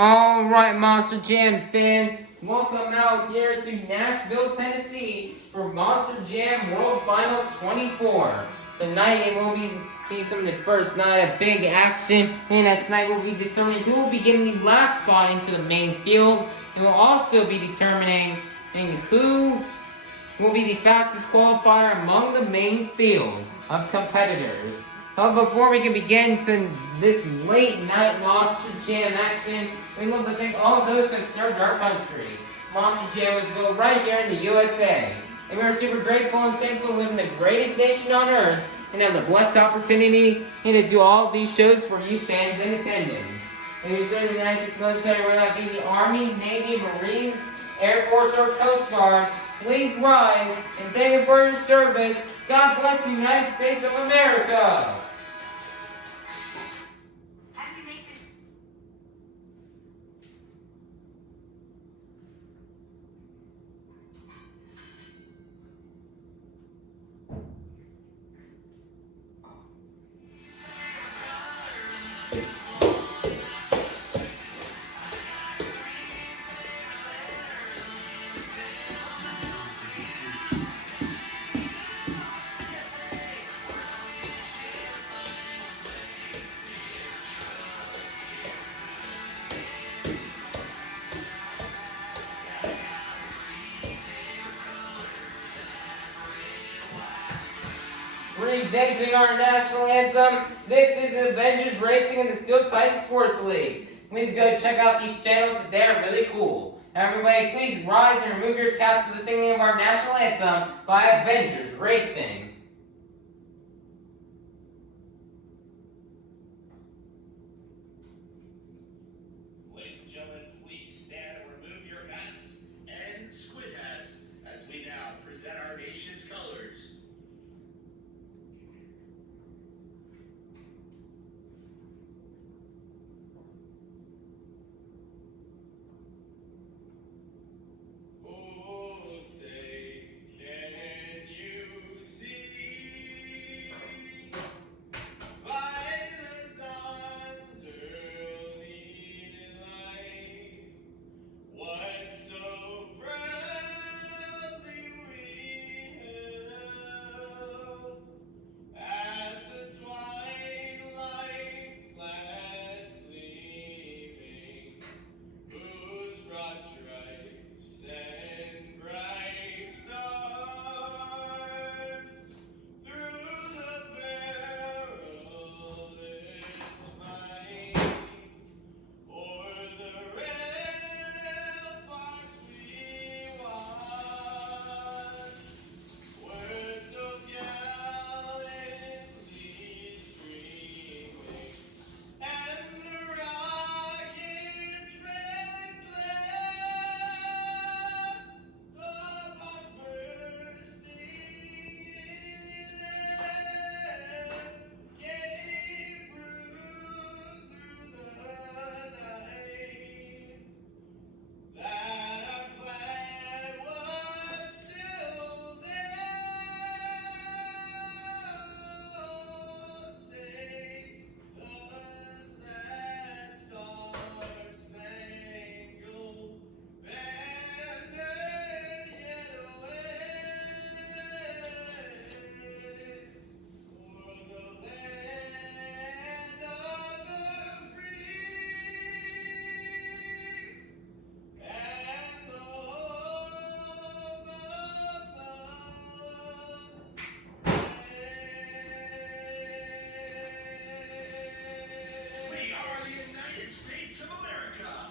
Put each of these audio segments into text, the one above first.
Alright, Monster Jam fans, welcome out here to Nashville, Tennessee for Monster Jam World Finals 24. Tonight it will be some of the first night of big action, and tonight will be determining who will be getting the last spot into the main field, and will also be determining who will be the fastest qualifier among the main field of competitors. Before we can begin this late night Monster Jam action, we'd love to thank all those who have served our country. Monster Jam was built right here in the USA, and we are super grateful and thankful to live in the greatest nation on earth and have the blessed opportunity to do all of these shows for you fans in attendance. And we serve the United States military, whether that be the Army, Navy, Marines, Air Force, or Coast Guard, please rise and thank you for your service. God bless the United States of America. Presenting our national anthem, this is Avengers Racing in the Steel Titan Sports League. Please go check out these channels, they are really cool. Everybody, please rise and remove your caps for the singing of our national anthem by Avengers Racing. Ladies and gentlemen, please stand and remove your hats and squid hats as we now present our nation's colors. States of America.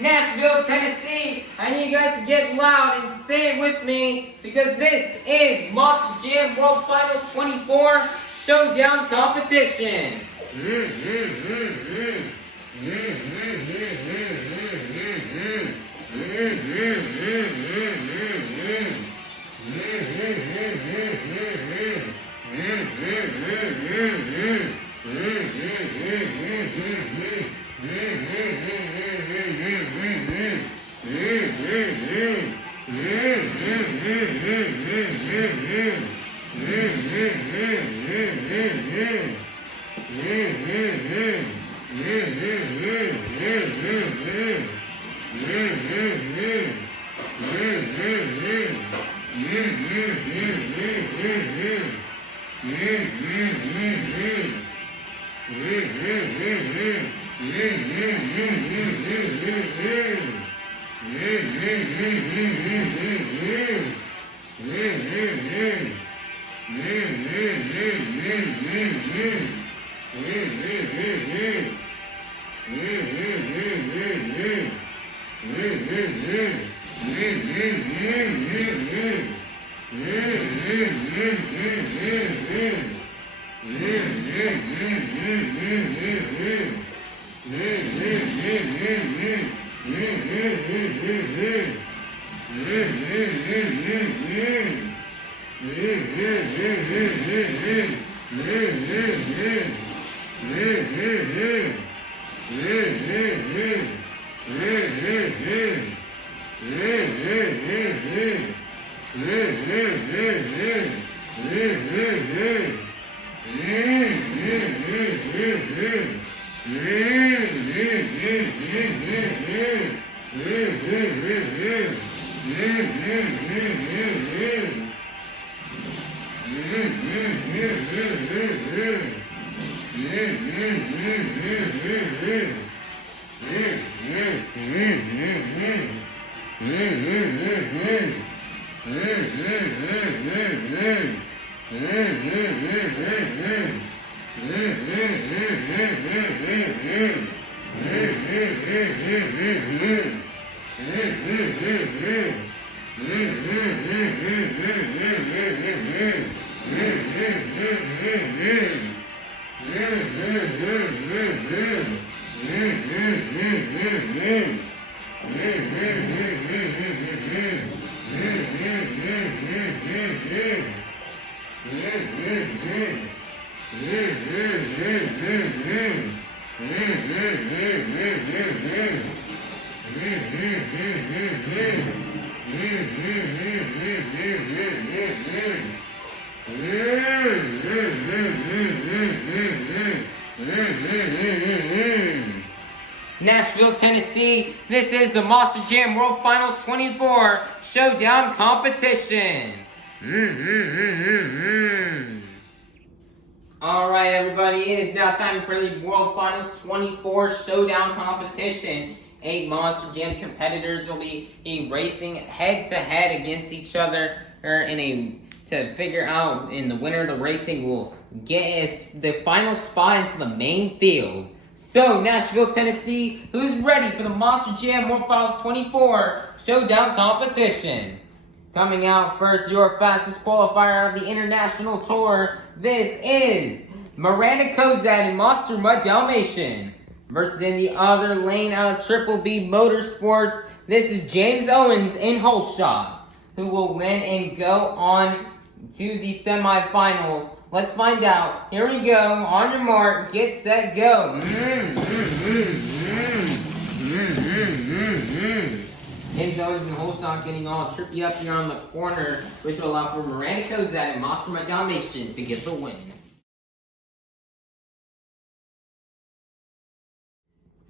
Nashville, Tennessee, I need you guys to get loud and say it with me because this is Monster Jam World Finals 24 Showdown Competition. Nashville, Tennessee, this is the Monster Jam World Finals 24 Showdown Competition. Alright everybody, it is now time for the World Finals 24 Showdown Competition. 8 Monster Jam competitors will be racing head-to-head against each other to figure out, and the winner of the racing will get the final spot into the main field. So, Nashville, Tennessee, who's ready for the Monster Jam World Finals 24 Showdown competition? Coming out first, your fastest qualifier of the International Tour, this is Miranda Kozad and Monster Mud Dalmatian. Versus in the other lane out of Triple B Motorsports, this is James Owens in Holshot, who will win and go on to the semifinals. Let's find out. Here we go. On your mark, get set, go. James Owens and Holshot getting all trippy up here on the corner, which will allow for Miranda Kozad and Monster Mud Dalmatian to get the win.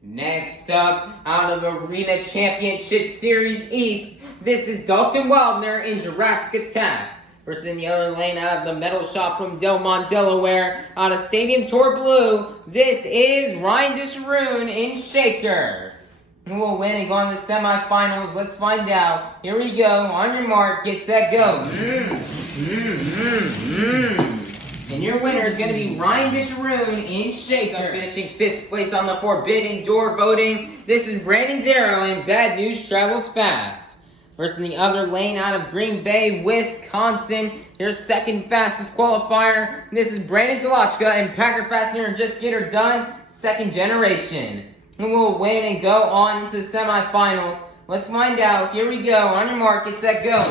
Next up, out of Arena Championship Series East, this is Dalton Wildner in Jurassic Attack. Versus in the other lane out of the Metal Shop from Delmont, Delaware, out of Stadium Tour Blue, this is Ryan Disharoon in Shaker. Who will win and go on the semifinals? Let's find out. Here we go. On your mark, get set, go. And your winner is going to be Ryan Disharoon in Shaker. Finishing 5th place on the Forbidden Door voting, this is Brandon Darrow in Bad News Travels Fast. Versus in the other lane out of Green Bay, Wisconsin, your second fastest qualifier, this is Brandon Talochka and Packer Fastener and Just Get Her Done, second generation. Who will win and go on into the semifinals? Let's find out. Here we go. On your mark, get set, go.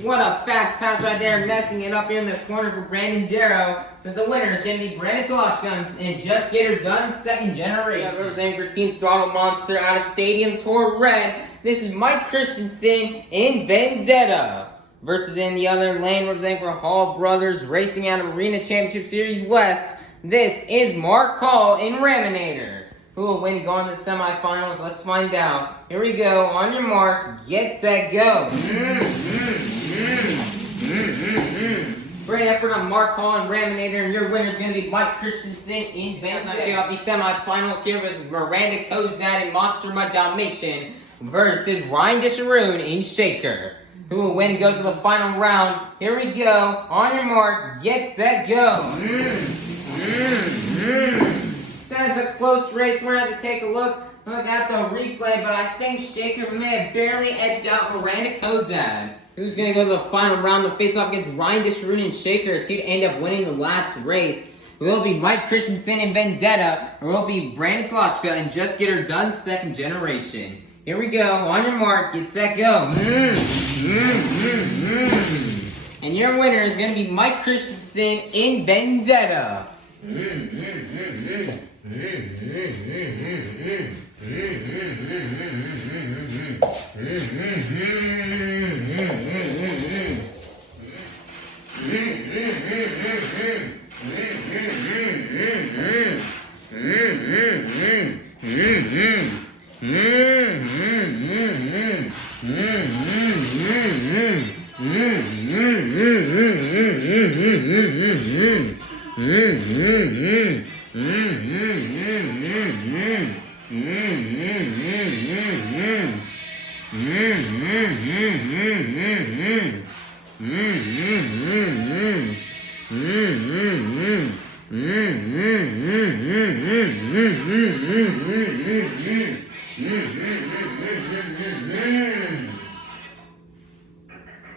What a fast pass right there, messing it up here in the corner for Brandon Darrow. But the winner is going to be Brandon Talochka and Just Get Her Done, second generation. Representing for Team Throttle Monster out of Stadium Tour Red, this is Mike Christensen in Vendetta. Versus in the other lane, representing for Hall Brothers Racing out of Arena Championship Series West, this is Mark Hall in Raminator. Who will win and go on the semifinals? Let's find out. Here we go. On your mark, get set, go. Great effort on Mark Hall and Raminator, and your winner is going to be Mike Christensen in Vendetta. Knocking out the semifinals here with Miranda Kozad and Monster Mud Dalmatian versus Ryan Disharoon in Shaker. Who will win and go to the final round? Here we go. On your mark, get set, go. That is a close race. We're going to have to take a look at the replay, but I think Shaker may have barely edged out Miranda Kozad, who's going to go to the final round to face off against Ryan Disharoon and Shaker as he'd end up winning the last race. Will it be Mike Christensen in Vendetta, or will it be Brandon Talochka and Just Get Her Done, second generation? Here we go. On your mark, get set, go. And your winner is going to be Mike Christensen in Vendetta.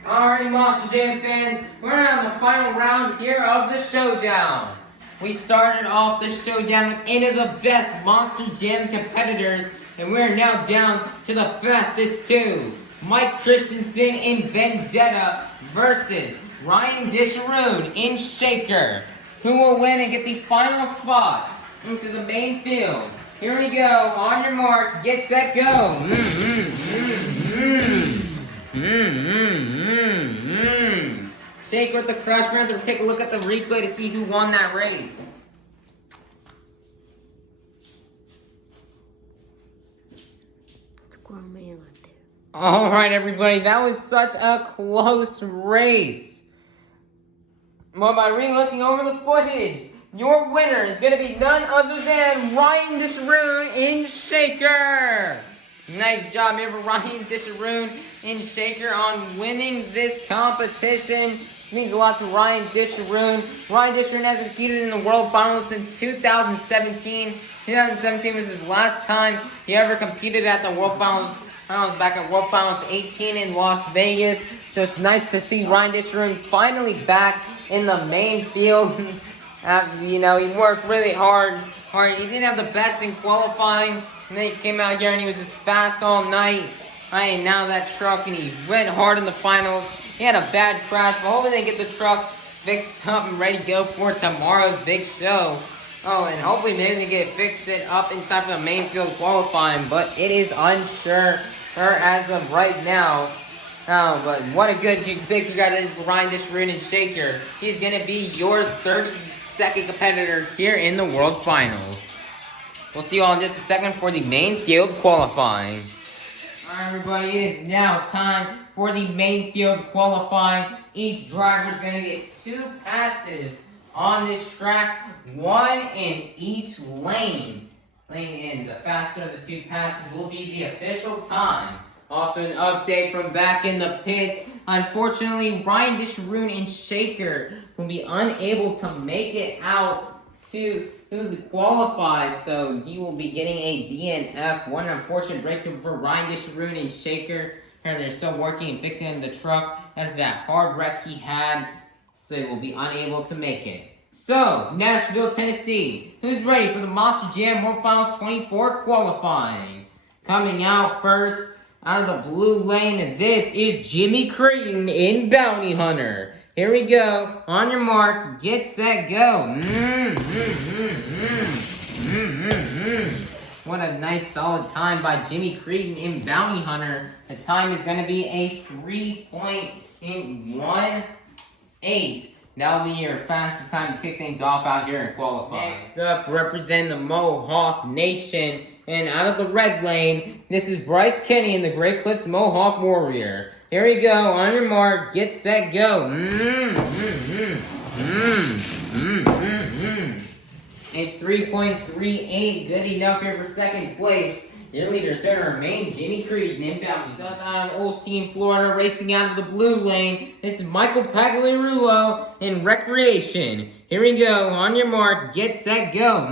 Alrighty, Monster Jam fans, we're on the final round here of the Showdown. We started off the Showdown with 8 of the best Monster Jam competitors, and we're now down to the fastest 2. Mike Christensen in Vendetta versus Ryan Disharoon in Shaker. Who will win and get the final spot into the main field? Here we go. On your mark, get set, go. Shaker with the crush. We're going to have to take a look at the replay to see who won that race. Alright, everybody, that was such a close race. Well, by re-looking over the footage, your winner is going to be none other than Ryan Disharoon in Shaker. Nice job here for Ryan Disharoon in Shaker on winning this competition. It means a lot to Ryan Disharoon. Ryan Disharoon hasn't competed in the World Finals since 2017. 2017 was his last time he ever competed at the World Finals. I was back at World Finals 18 in Las Vegas. So it's nice to see Ryan Disharoon finally back in the main field. He worked really hard. He didn't have the best in qualifying. And then he came out here and he was just fast all night. Now that truck, and he went hard in the finals. He had a bad crash, but hopefully they get the truck fixed up and ready to go for tomorrow's big show. And hopefully maybe they get fixed it up inside of the main field qualifying, but it is unsure as of right now. But what a big congratulations for Ryan Disharoon and Shaker. He's going to be your 32nd competitor here in the World Finals. We'll see you all in just a second for the main field qualifying. Alright everybody, it is now time for the main field qualifying. Each driver is going to get 2 passes on this track, 1 in each lane. And the faster of the 2 passes will be the official time. Also an update from back in the pits. Unfortunately, Ryan Disharoon and Shaker will be unable to make it out to the qualifies, so he will be getting a DNF. One unfortunate breakthrough for Ryan Disharoon and Shaker. And they're still working and fixing the truck after that hard wreck he had, so he will be unable to make it. So, Nashville, Tennessee, who's ready for the Monster Jam World Finals 24 qualifying? Coming out first, out of the blue lane, this is Jimmy Creighton in Bounty Hunter. Here we go. On your mark, get set, go. What a nice solid time by Jimmy Creighton in Bounty Hunter. The time is going to be a 3.18. That'll be your fastest time to kick things off out here in qualifying. Next up, representing the Mohawk Nation. And out of the red lane, this is Bryce Kenny in the Great Clips Mohawk Warrior. Here we go. On your mark, get set, go. A 3.38, good enough here for second place. Your leader is going to remain Jimmy Creighton inbound. Stuff out of Olstein, Florida, racing out of the blue lane. This is Michael Pagliarulo in Recreation. Here we go. On your mark, get set, go.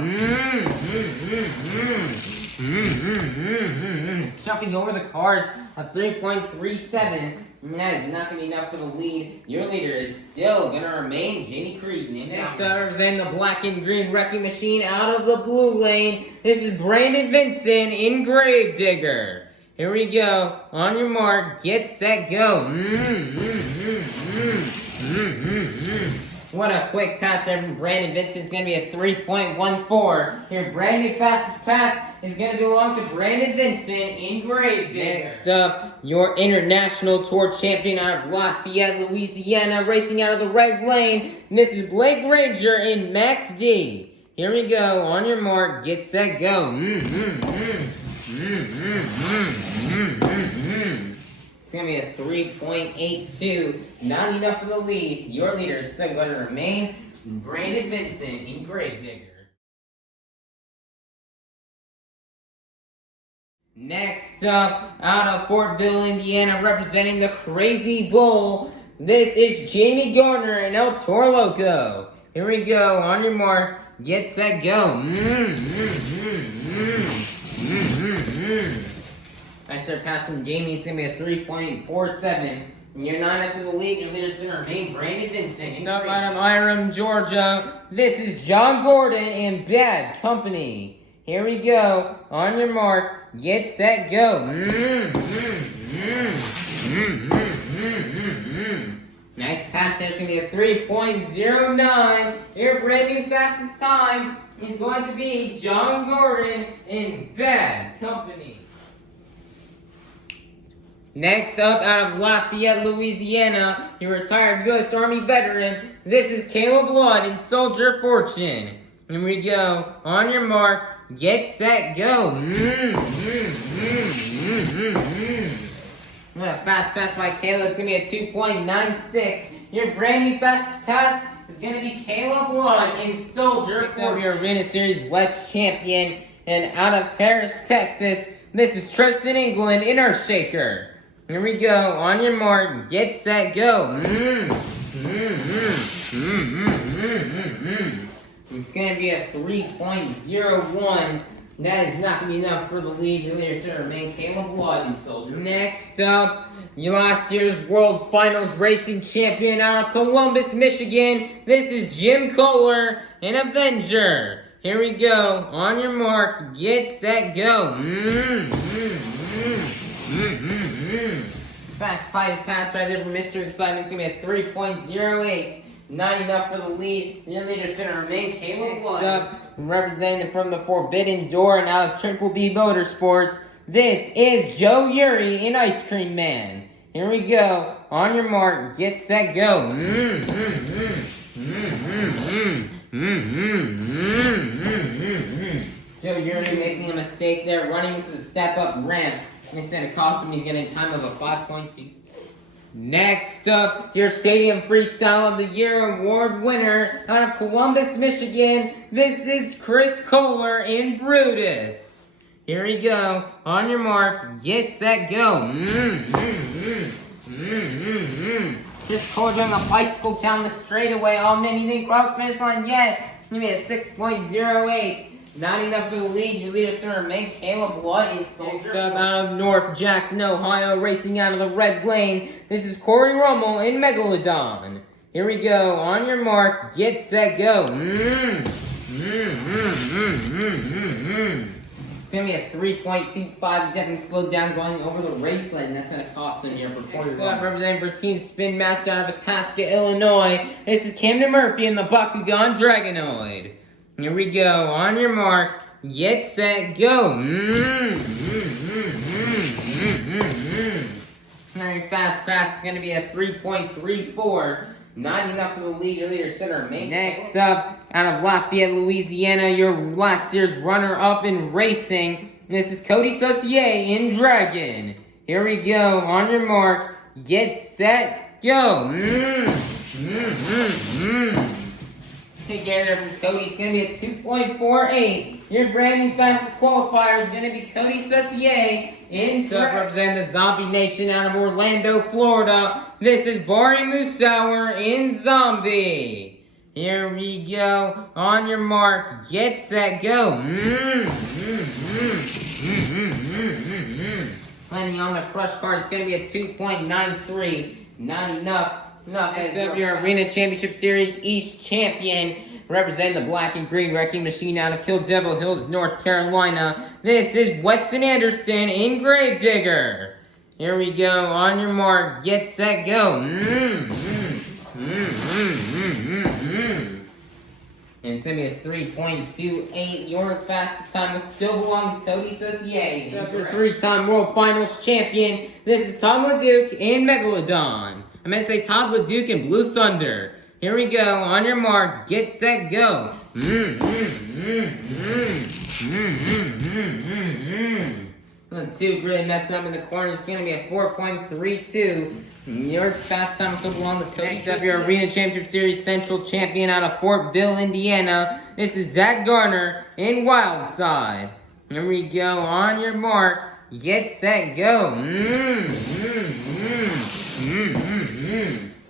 Jumping over the cars, a 3.37. That is not going to be enough for the lead. Your leader is still going to remain Jimmy Creighton. Next up, representing the black and green wrecking machine out of the blue lane. This is Brandon Vincent in Gravedigger. Here we go. On your mark, get set, go. What a quick pass there from Brandon Vincent. It's going to be a 3.14. Here, Brandon fastest pass is going to belong to Brandon Vincent in Gravedigger. Next up, your International Tour champion out of Lafayette, Louisiana, racing out of the red lane. This is Blake Ranger in Max D. Here we go. On your mark, get set, go. It's going to be a 3.82. Not enough for the lead. Your leader is still going to remain Brandon Vincent in Gravedigger. Next up, out of Fortville, Indiana, representing the Crazy Bull, this is Jamie Gardner in El Toro Loco. Here we go. On your mark, get set, go. Nice there pass from Jamie. It's going to be a 3.47. And you're not after the lead. Your leader's going to remain Brandon Vincent. Next up out of Iram, Georgia, this is John Gordon in Bad Company. Here we go. On your mark, get set, go. Nice pass there. It's going to be a 3.09. Your brand new fastest time is going to be John Gordon in Bad Company. Next up, out of Lafayette, Louisiana, your retired U.S. Army veteran, this is Caleb Blood in Soldier Fortune. Here we go. On your mark, get set, go. What a fast pass by Caleb. It's going to be a 2.96. Your brand new fastest pass is going to be Caleb Lund in Soldier. Next up, your Arena Series West champion. And out of Paris, Texas, this is Tristan England in Earthshaker. Here we go. On your mark, get set, go. It's going to be a 3.01. That is not going to be enough for the lead. Your leader should remain Caleb Lund in Soldier. Next up, your last year's World Finals Racing Champion out of Columbus, Michigan. This is Jim Kohler in Avenger. Here we go. On your mark, get set, go. Fast pass right there from Mr. Excitement. It's going to be a 3.08. Not enough for the lead. Your leader should remain Caleb Lund. Next up, representing from the Forbidden Door and out of Triple B Motorsports, this is Joe Uri in Ice Cream Man. Here we go. On your mark, get set, go. Joe Uri making a mistake there, running into the step-up ramp. Instead of cost him, he's getting a time of a 5.2. Next up, your Stadium Freestyle of the Year award winner out of Columbus, Michigan. This is Chris Kohler in Brutus. Here we go. On your mark, get set, go. Chris Kohler doing a bicycle down the straightaway. Oh man, he didn't cross the finish line yet. Give me a 6.08. Not enough for the lead. Your leader should remain Caleb Lund in Soldier. Next up, out of North Jackson, Ohio, racing out of the red lane. This is Corey Rummel in Megalodon. Here we go. On your mark, get set, go. It's going to be a 3.25. Definitely slowed down going over the race lane. That's going to cost him here for Corey Rummel. Representing for Team Spin Master out of Itasca, Illinois. This is Camden Murphy in the Bakugan Dragonoid. Here we go. On your mark, get set, go. Very fast pass is going to be a 3.34. Not enough for the lead. Your leader center. Next up, out of Lafayette, Louisiana, your last year's runner-up in racing. This is Cody Saucier in Dragon. Here we go. On your mark, get set, go. Take care there from Cody. It's going to be a 2.48. Your brand new fastest qualifier is going to be Cody Saucier in representing the Zombie Nation out of Orlando, Florida. This is Barry Moosauer in Zombie. Here we go. On your mark, get set, go. Landing on the crush card, it's going to be a 2.93. Not enough. Next up, your Arena Championship Series East Champion, representing the Black and Green Wrecking Machine out of Kill Devil Hills, North Carolina. This is Weston Anderson in Gravedigger. Here we go. On your mark, get set, go. And it's going to be a 3.28. Your fastest time will still belong to Cody Saucier. So your three-time World Finals champion, this is Todd LeDuc in Megalodon. I meant to say Todd LeDuc in Blue Thunder. Here we go. On your mark, get set, go. The two really messed up in the corner. It's going to be a 4.32. Your fast time will belong to Cody. Next up, your Arena Championship Series Central Champion out of Fort Bill, Indiana. This is Zach Garner in Wildside. Here we go. On your mark, get set, go.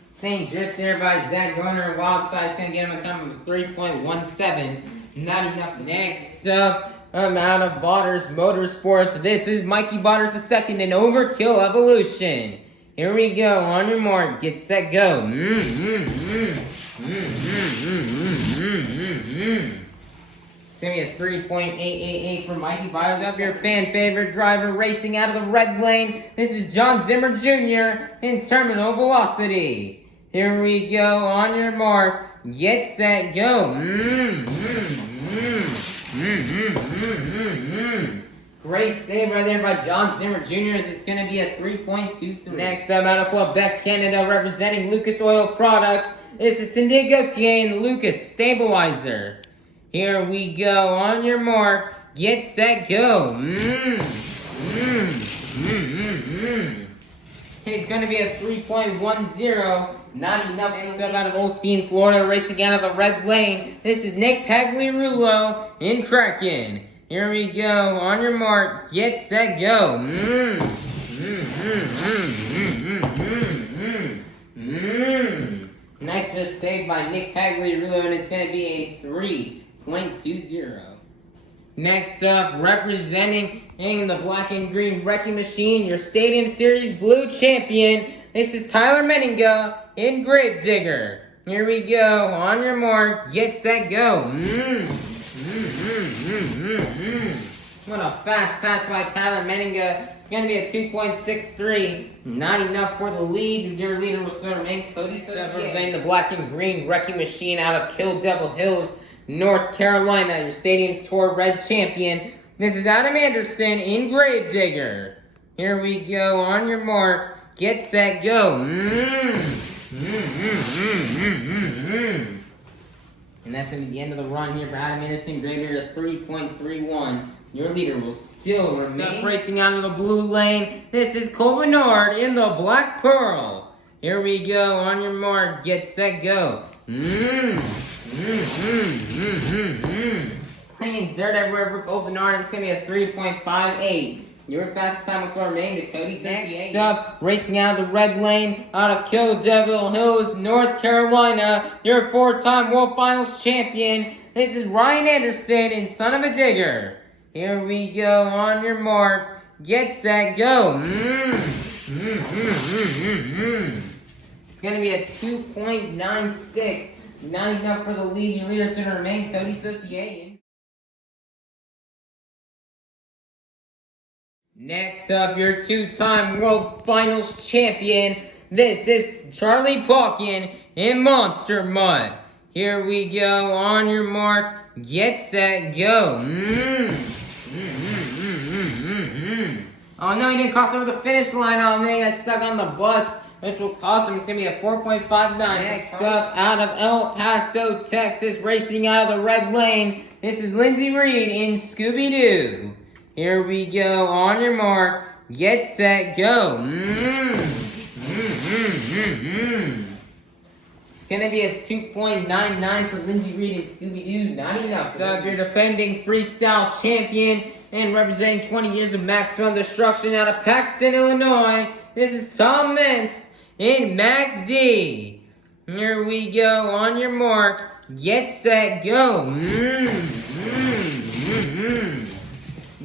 Same drift there by Zach Garner. Wildside. It's going to get him a time of 3.17. Not enough. Next up, out of Botters Motorsports. This is Mikey Botters II in Overkill Evolution. Here we go. On your mark, get set, go. It's going to be a 3.888 for Mikey Botters. Up your fan favorite driver racing out of the red lane. This is John Zimmer Jr. in Terminal Velocity. Here we go. On your mark, get set, go. Great save right there by John Zimmer Jr. It's going to be a 3.23. Next up, out of Quebec, Canada, representing Lucas Oil Products. This is Cindy Gauthier and Lucas Stabilizer. Here we go. On your mark, get set, go. It's going to be a 3.10. Not enough. Next up out of Olstein, Florida, racing out of the red lane. This is Nick Pagliarulo in Kraken. Here we go. On your mark, get set, go. Nice to save by Nick Pagliarulo, and it's going to be a 3.20. Next up, representing the black and green wrecking machine, your Stadium Series blue champion. This is Tyler Menninga in Gravedigger. Here we go. On your mark, get set, go. What a fast pass by Tyler Menninga. It's going to be a 2.63. Not enough for the lead. Your leader will still remain Cody Sussman. Representing the black and green wrecking machine out of Kill Devil Hills, North Carolina, your Stadium Tour red champion. This is Adam Anderson in Gravedigger. Here we go. On your mark, get set, go. And that's going to be the end of the run here for Adam Anderson. Gravedigger 3.31. Your leader will still remain. Racing out of the blue lane. This is Cole Bernard in the Black Pearl. Here we go. On your mark, get set, go. Slinging dirt everywhere for Cole Bernard. It's going to be a 3.58. Your fastest time will still remain to Cody. Next up, racing out of the red lane, out of Kill Devil Hills, North Carolina, your 4-time World Finals champion. This is Ryan Anderson in Son of a Digger. Here we go. On your mark, get set, go. It's going to be a 2.96. Not enough for the lead. Your leader is going to remain Cody Sussman. Next up, your 2-time World Finals champion. This is Charlie Balkin in Monster Mud. Here we go. On your mark, get set, go. Oh no, he didn't cross over the finish line. Oh man, he got stuck on the bus, which will cost him. It's going to be a 4.59. Next up, out of El Paso, Texas, racing out of the red lane. This is Lindsey Reed in Scooby-Doo. Here we go. On your mark, get set, go. It's going to be a 2.99 for Lindsey Reed and Scooby-Doo. Not enough. So your defending freestyle champion and representing 20 years of maximum destruction out of Paxton, Illinois. This is Tom Mintz in Max D. Here we go. On your mark, get set, go.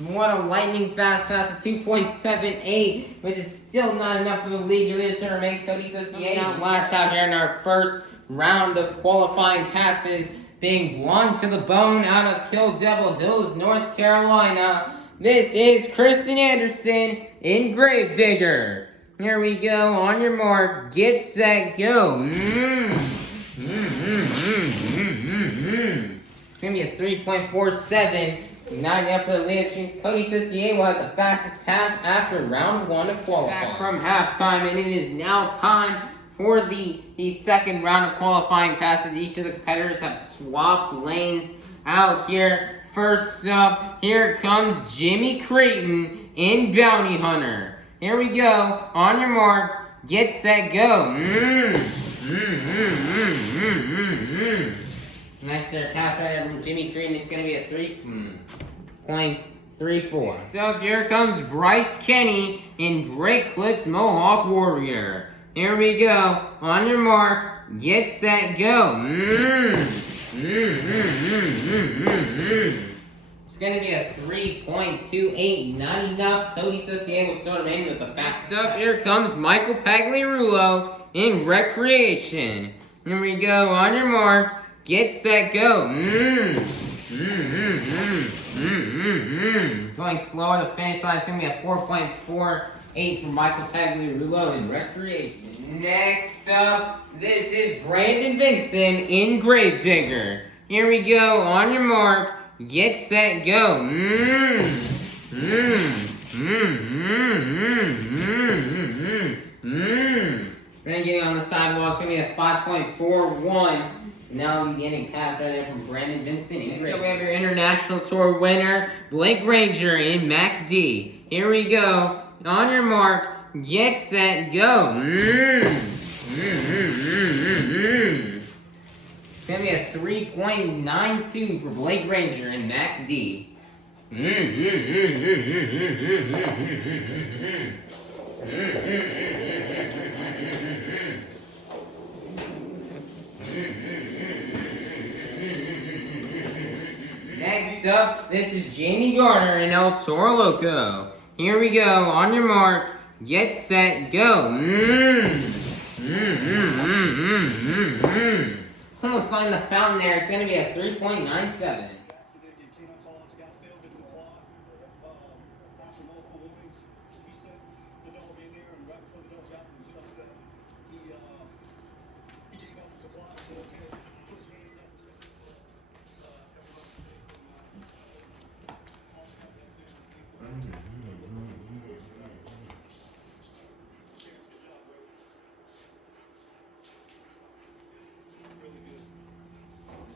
What a lightning fast pass, a 2.78, which is still not enough for the lead. Your leader to remain Cody Sussman. Out last out here in our first round of qualifying passes, being blonde to the bone out of Kill Devil Hills, North Carolina. This is Kristen Anderson in Gravedigger. Here we go. On your mark, get set, go. It's going to be a 3.47. Not enough for the lead. Cody Sussman will have the fastest pass after round 1 of qualifying. Back from halftime, and it is now time for the second round of qualifying passes. Each of the competitors have swapped lanes out here. First up, here comes Jimmy Creighton in Bounty Hunter. Here we go. On your mark, get set, go. Nice there, pass right from Jimmy Creighton. It's going to be a 3.34. Next up, here comes Bryce Kenny in Great Cliffs Mohawk Warrior. Here we go. On your mark, get set, go. It's going to be a 3.28. Not enough. Cody Sussman will still remain with the fast up. Here comes Michael Pagliarulo in Recreation. Here we go. On your mark, get set, go. Going slower the finish line. It's going to be a 4.48 for Michael Pagliarulo in Recreation. Next up, this is Brandon Vinson in Gravedigger. Here we go. On your mark, get set, go. We're getting on the sidewall. It's going to be a 5.41. Now we're getting passed right there from Brandon Vinson. Next up, we have your International Tour winner, Blake Ranger in Max D. Here we go. On your mark, get set, go. It's gonna be a 3.92 for Blake Ranger and Max D. Next up, this is Jamie Garner and El Toro Loco. Here we go. On your mark, get set, go. Almost got in the fountain there. It's gonna be a 3.97.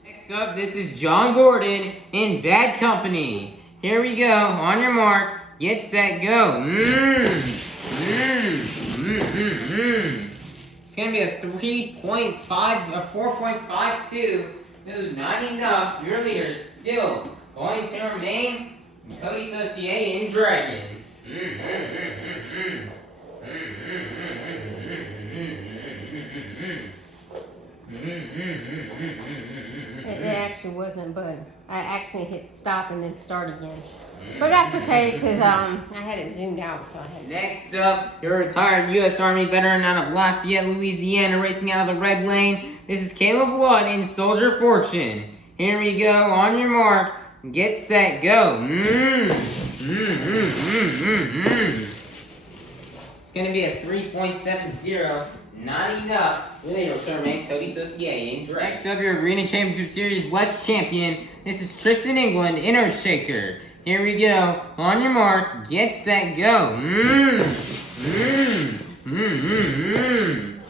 Next up, this is John Gordon in Bad Company. Here we go. On your mark, get set, go. It's gonna be a 3.5, a 4.52. This is not enough. Your leader is still going to remain Cody Saucier in Dragon. It actually wasn't, but I accidentally hit stop and then start again. But that's okay, because I had it zoomed out, so I had. Next up, your retired U.S. Army veteran out of Lafayette, Louisiana, racing out of the red lane. This is Caleb Blood in Soldier Fortune. Here we go. On your mark, get set, go. It's going to be a 3.70. Not enough. Really, will remain Cody Saucier in Dragon. Next up, your Arena Championship Series West Champion. This is Tristan England in Earthshaker. Here we go. On your mark, get set, go.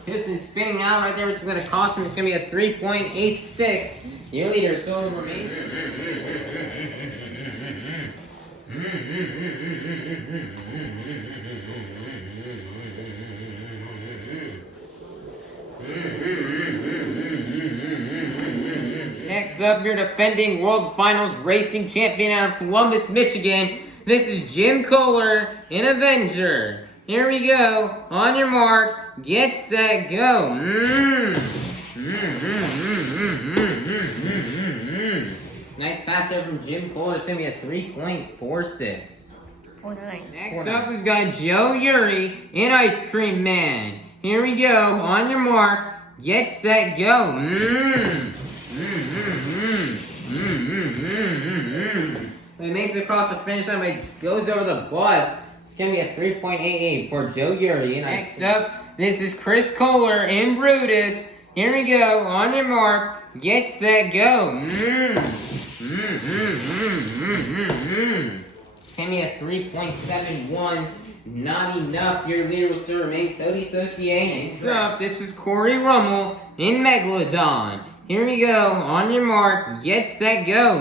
Tristan's spinning out right there, which is going to cost him. It's going to be a 3.86. Your leader still remains. Next up, your defending World Finals Racing Champion out of Columbus, Michigan. This is Jim Kohler in Avenger. Here we go. On your mark, get set, go. Nice pass there from Jim Kohler. It's going to be a 3.46. 49. Next up, we've got Joe Uri in Ice Cream Man. Here we go. On your mark, get set, go. It makes it across the finish line, but it goes over the bus. It's going to be a 3.88 for Joe Uri. Next up, this is Chris Kohler in Brutus. Here we go. On your mark, get set, go. It's going to be a 3.71. Not enough. Your leader will still remain Cody Saucier. Next up, this is Corey Rummel in Megalodon. Here we go. On your mark, get set, go.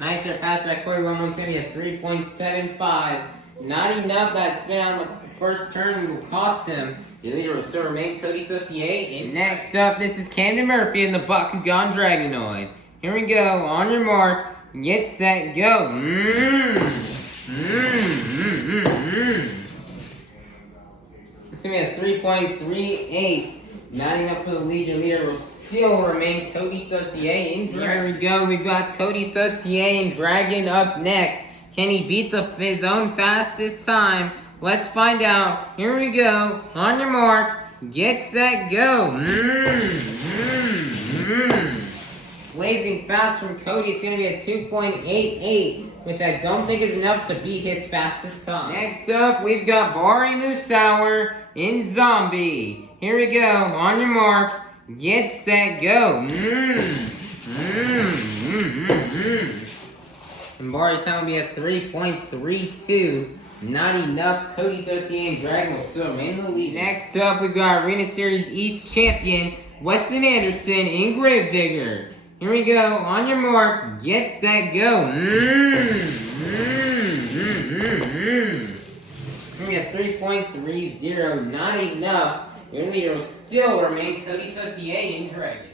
Nicer pass by Corey Rummel. It's going to be a 3.75. Not enough. That spin on the first turn will cost him. Your leader will still remain Cody Saucier. Next up, this is Camden Murphy in the Bakugan Dragonoid. Here we go. On your mark, get set, go. It's going to be a 3.38. Not enough for the lead. Your leader will still remain Cody Saucier in Dragon. Here we go. We've got Cody Saucier in Dragon up next. Can he beat his own fastest time? Let's find out. Here we go. On your mark, get set, go. Blazing fast from Cody. It's going to be a 2.88, which I don't think is enough to beat his fastest time. Next up, we've got Bari Musauer in Zombie. Here we go. On your mark, get set, go. And Bari's time will be a 3.32. Not enough. Cody Saucier and Dragon will still remain in the lead. Next up, we've got Arena Series East Champion Weston Anderson in Gravedigger. Here we go. On your mark, get set, go. Give me a 3.30. Not enough. Your leader will still remain Cody Saucier in Dragon.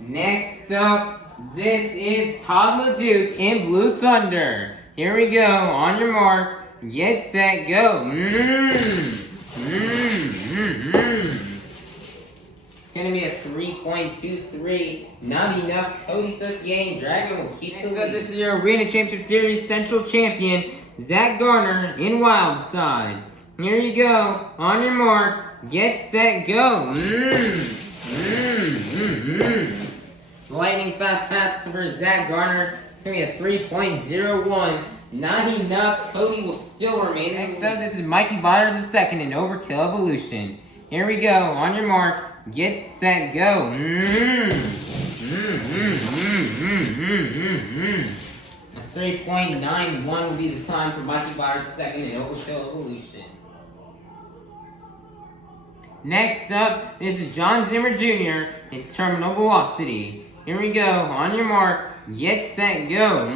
Next up, this is Todd LeDuc in Blue Thunder. Here we go. On your mark, get set, go. It's gonna be a 3.23. Not enough. Cody Saucier and Dragon will keep the lead. This is your Arena Championship Series Central Champion, Zach Garner in Wildside. Here you go. On your mark, get set, go. Lightning fast pass for Zach Garner. It's gonna be a 3.01. Not enough. Cody will still remain. Next up, this is Mikey Butters II in Overkill Evolution. Here we go. On your mark, get set, go. A 3.91 will be the time for Mikey Butters II in Overkill Evolution. Next up, this is John Zimmer Jr. in Terminal Velocity. Here we go. On your mark, get set, go.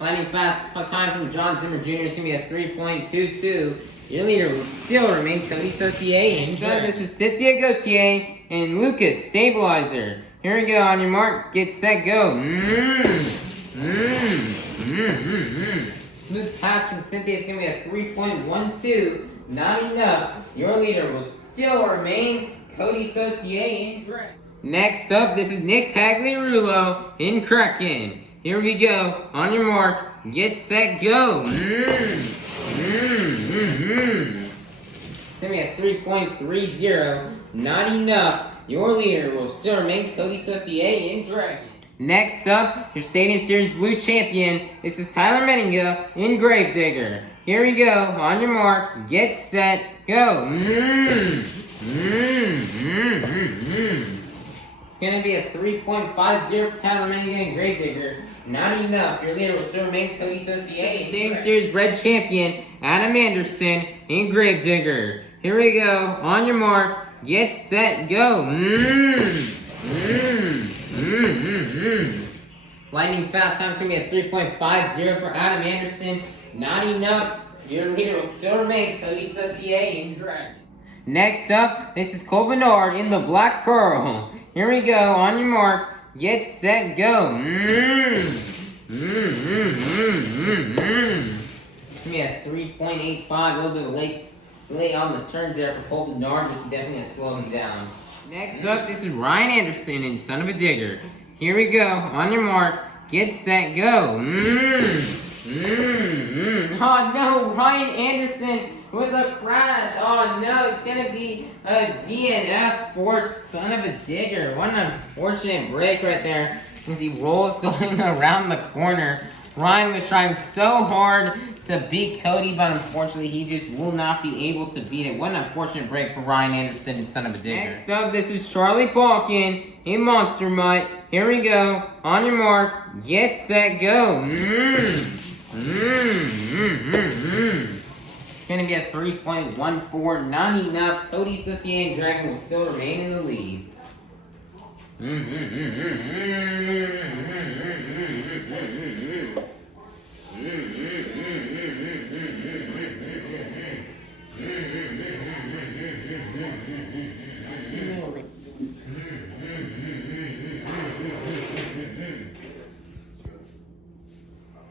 Lightning fast time from John Zimmer Jr. is going to be a 3.22. Your leader will still remain Cody Saucier. This is Cynthia Gauthier and Lucas Stabilizer. Here we go. On your mark, get set, go. Smooth pass from Cynthia is going to be a 3.12. Not enough. Your leader will still remain Cody Saucier in Dragon. Next up, this is Nick Pagliarulo in Kraken. Here we go. On your mark, get set, go. It's going to be a 3.30. Not enough. Your leader will still remain Cody Saucier in Dragon. Next up, your Stadium Series Blue Champion. This is Tyler Menninga in Gravedigger. Here we go. On your mark, get set, go. It's going to be a 3.50 for Tyler Menninga in Gravedigger. Not enough. Your leader will still remain Cody Saucier. Stadium Series Red Champion, Adam Anderson in Gravedigger. Here we go. On your mark, get set, go. Lightning fast time is going to be a 3.50 for Adam Anderson. Not enough. Your leader will still remain Cody Saucier in Dragon. Next up, this is Cole Bernard in the Black Pearl. Here we go. On your mark, get set, go. It's going to be a 3.85. A little bit late on the turns there for Cole Bernard, which is definitely going to slow him down. Next up, this is Ryan Anderson in Son of a Digger. Here we go. On your mark, get set, go. Oh no, Ryan Anderson with a crash. Oh no, it's going to be a DNF for Son of a Digger. What an unfortunate break right there as he rolls going around the corner. Ryan was trying so hard to beat Cody, but unfortunately he just will not be able to beat it. What an unfortunate break for Ryan Anderson and Son of a Digger. Next up, this is Charlie Balkin in Monster Mutt. Here we go. On your mark, get set, go. It's going to be a 3.14. Not enough. Cody Saucier and Dragon will still remain in the lead.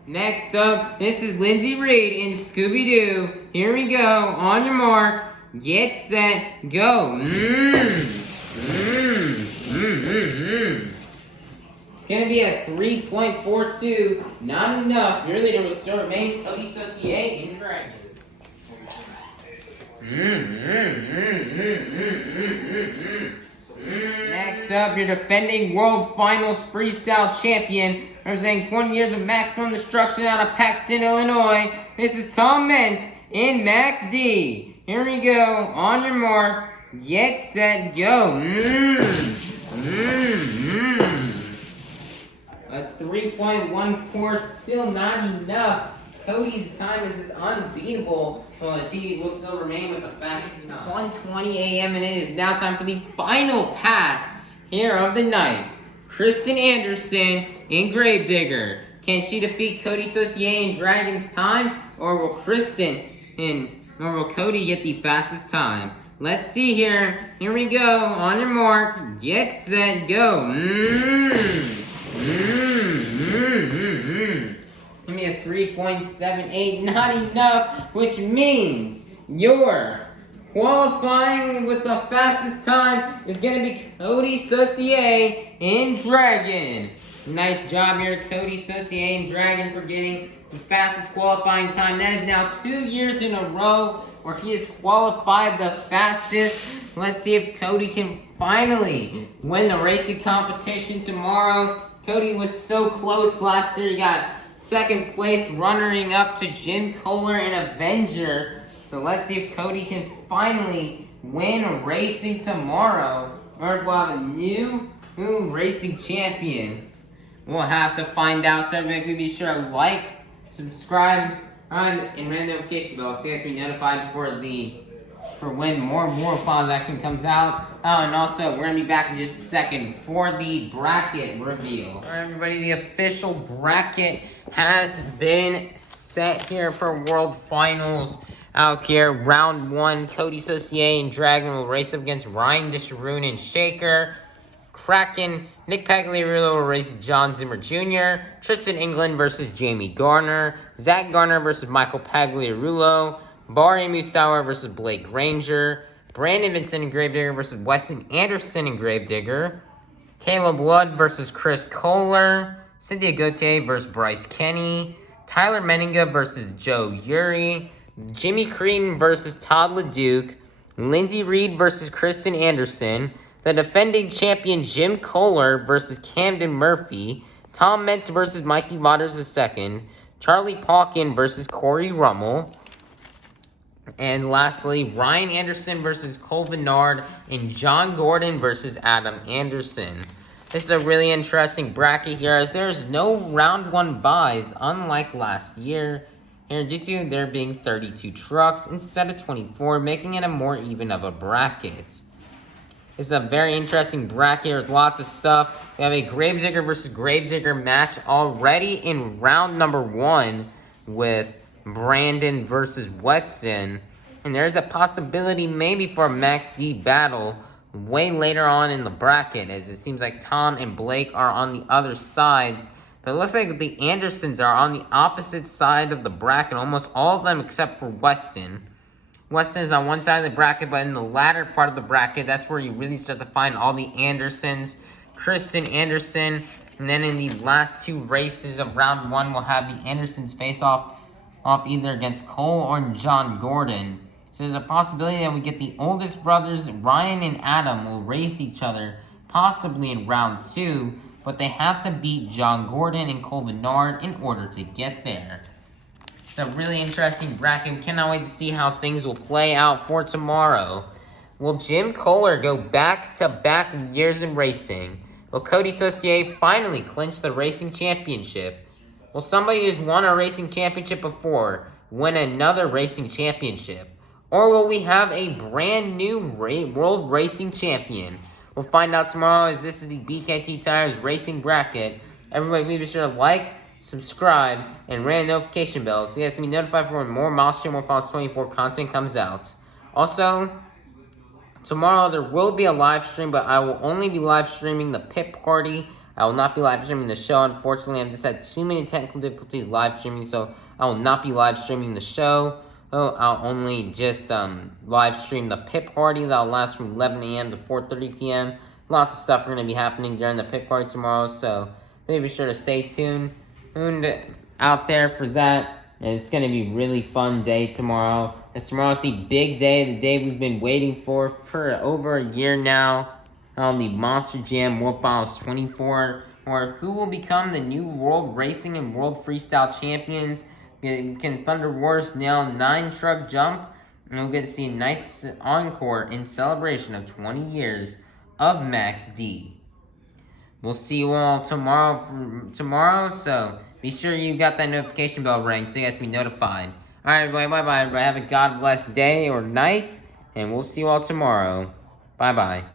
Next up, this is Lindsay Reed in Scooby-Doo. Here we go. On your mark, get set, go. It's going to be a 3.42. Not enough. Your leader will still remain Cody Saucier in Dragon. Next up, your defending World Finals Freestyle Champion, representing 20 years of maximum destruction out of Paxton, Illinois. This is Tom Mentz in Max D. Here we go. On your mark, get set, go. A 3.14, still not enough. Cody's time is just unbeatable. He will still remain with the fastest time. 1:20 a.m. and it is now time for the final pass here of the night. Kristen Anderson in Gravedigger. Can she defeat Cody Saucier in Dragon's Time? Or will Cody get the fastest time? Let's see here. Here we go. On your mark. Get set. Go. Give me a 3.78. Not enough. Which means you're qualifying with the fastest time is going to be Cody Saucier in Dragon. Nice job here, Cody Saucier in Dragon, for getting the fastest qualifying time. That is now 2 years in a row where he has qualified the fastest. Let's see if Cody can finally win the racing competition tomorrow. Cody was so close last year. He got second place, running up to Jim Kohler and Avenger. So let's see if Cody can finally win racing tomorrow, or if we'll have a new racing champion. We'll have to find out. So everybody, be sure to like, subscribe, and ring the notification bell so you guys be notified for when more World Finals action comes out. Oh, and also we're gonna be back in just a second for the bracket reveal. All right, everybody, the official bracket has been set here for World Finals. Out here, round 1, Cody Saucier and Dragon will race up against Ryan Disharoon and Shaker. Kraken, Nick Pagliarulo will race John Zimmer Jr. Tristan England versus Jamie Garner. Zach Garner versus Michael Pagliarulo. Bari Musauer versus Blake Granger. Brandon Vincent in Gravedigger versus Weston Anderson in Gravedigger. Caleb Blood versus Chris Kohler. Cynthia Gauthier versus Bryce Kenny. Tyler Meninga versus Joe Uri. Jimmy Creedon versus Todd LeDuc. Lindsey Reed versus Kristen Anderson. The defending champion Jim Kohler versus Camden Murphy. Tom Mentz versus Mikey Waters II. Charlie Pauken versus Corey Rummel. And lastly, Ryan Anderson versus Cole Vennard. And John Gordon versus Adam Anderson. This is a really interesting bracket here, as there's no round 1 buys, unlike last year. Here, due to there being 32 trucks instead of 24, making it a more even of a bracket. It's a very interesting bracket with lots of stuff. We have a Gravedigger versus Gravedigger match already in round number 1 with Brandon versus Weston. And there's a possibility maybe for a Max D battle way later on in the bracket, as it seems like Tom and Blake are on the other sides. But it looks like the Andersons are on the opposite side of the bracket, almost all of them except for Weston. Weston is on one side of the bracket, but in the latter part of the bracket, that's where you really start to find all the Andersons. Kristen Anderson, and then in the last 2 races of round 1, we'll have the Andersons face off either against Cole or John Gordon. So there's a possibility that we get the oldest brothers, Ryan and Adam, will race each other, possibly in round 2, but they have to beat John Gordon and Cole Vennard in order to get there. It's a really interesting bracket. We cannot wait to see how things will play out for tomorrow. Will Jim Kohler go back-to-back years in racing? Will Cody Saucier finally clinch the racing championship? Will somebody who's won a racing championship before win another racing championship? Or will we have a brand new world racing champion? We'll find out tomorrow, as this is the BKT Tires racing bracket. Everybody be sure to like, subscribe, and ring the notification bell so you guys can be notified for when more Milestone More Finals 24 content comes out. Also, tomorrow there will be a live stream, but I will only be live streaming the pit party. I will not be live streaming the show. Unfortunately, I've just had too many technical difficulties live streaming, so I will not be live streaming the show. I'll only just live stream the pit party. That'll last from 11 a.m. to 4:30 p.m. Lots of stuff are going to be happening during the pit party tomorrow, so be sure to stay tuned out there for that. And it's going to be a really fun day tomorrow. As tomorrow's the big day, the day we've been waiting for over a year now. On the Monster Jam World Finals 24, or who will become the new World Racing and World Freestyle Champions. Can Thunder Wars nail 9 truck jump? And we'll get to see a nice encore in celebration of 20 years of Max D. We'll see you all tomorrow, so be sure you got that notification bell ring so you guys can be notified. Alright, everybody, bye-bye. Everybody have a God bless day or night, and we'll see you all tomorrow. Bye-bye.